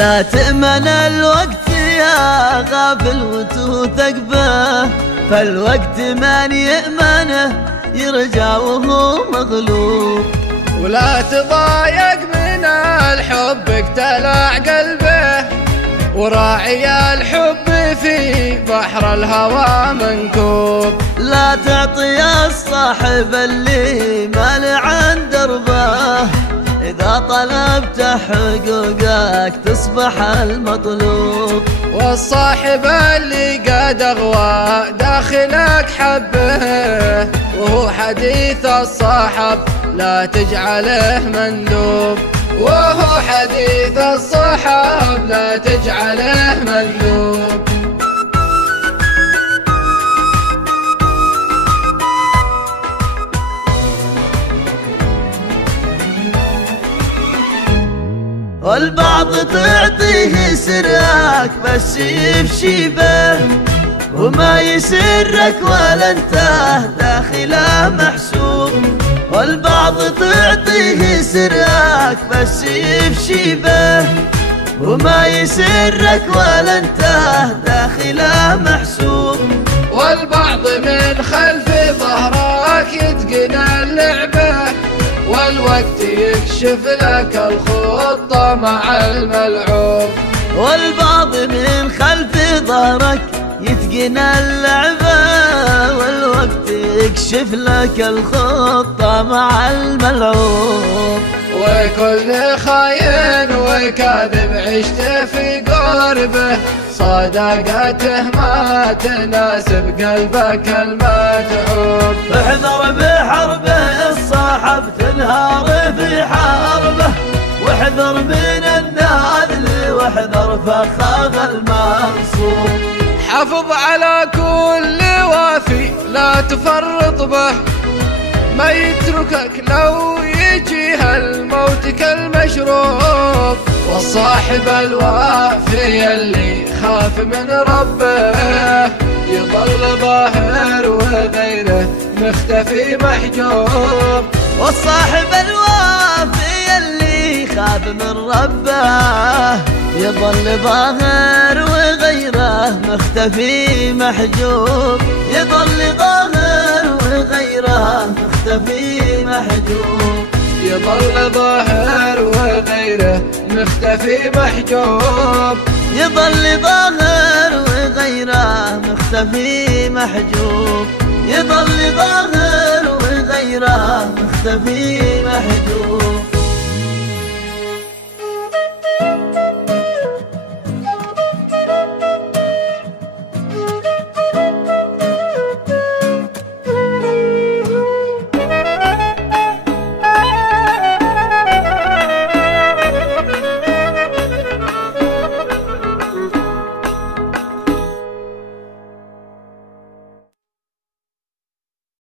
لا تأمن الوقت يا غافل وتوثق به، فالوقت من يأمنه يرجع وهو مغلوب. ولا تضايق من الحب اقتلع قلبه، وراعي الحب في بحر الهوى منكوب. لا تعطي الصاحب اللي مال عن دربه، إذا طلبت حقوقك تصبح المطلوب. والصاحب اللي قد أغوى داخلك حبه، وهو حديث الصاحب لا تجعله مندوب. وهو حديث الصاحب لا تجعله مندوب. والبعض تعطيه سرك بس يفشي به، وما يسرك ولا انت داخله محسوب. والبعض تعطيه سرك بس يفشي به، وما يسرك ولا انت داخله محسوب. والبعض من خلف ظهرك يتقن اللعبة، والوقت يكشف لك الخطة مع الملعوب. والبعض من خلف ظهرك يتقن اللعبة، والوقت يكشف لك الخطة مع الملعوب. وكل خاين وكاذب عشت في قربه، صداقته ما تناسب قلبك المتعوب. احذر بحربه الصاحب تنهار في حربه، واحذر من الناذل واحذر فخاخ المغصوب. حافظ على كل وافي لا تفرط به، ما يتركك لو يجيها الموت كالمشروب. والصاحب الوافي اللي خاف من ربه يظل ظاهر وغيره مختفي محجوب. والصاحب الوافي اللي خاف من ربه يظل ظاهر وغيره مختفي محجوب. يظل ظاهر وغيره مختفي محجوب. يظل ظاهر وغيره مختفي محجوب. يظل ظاهر وغيره مختفي محجوب. يظل ظاهر وغيره مختفي محجوب.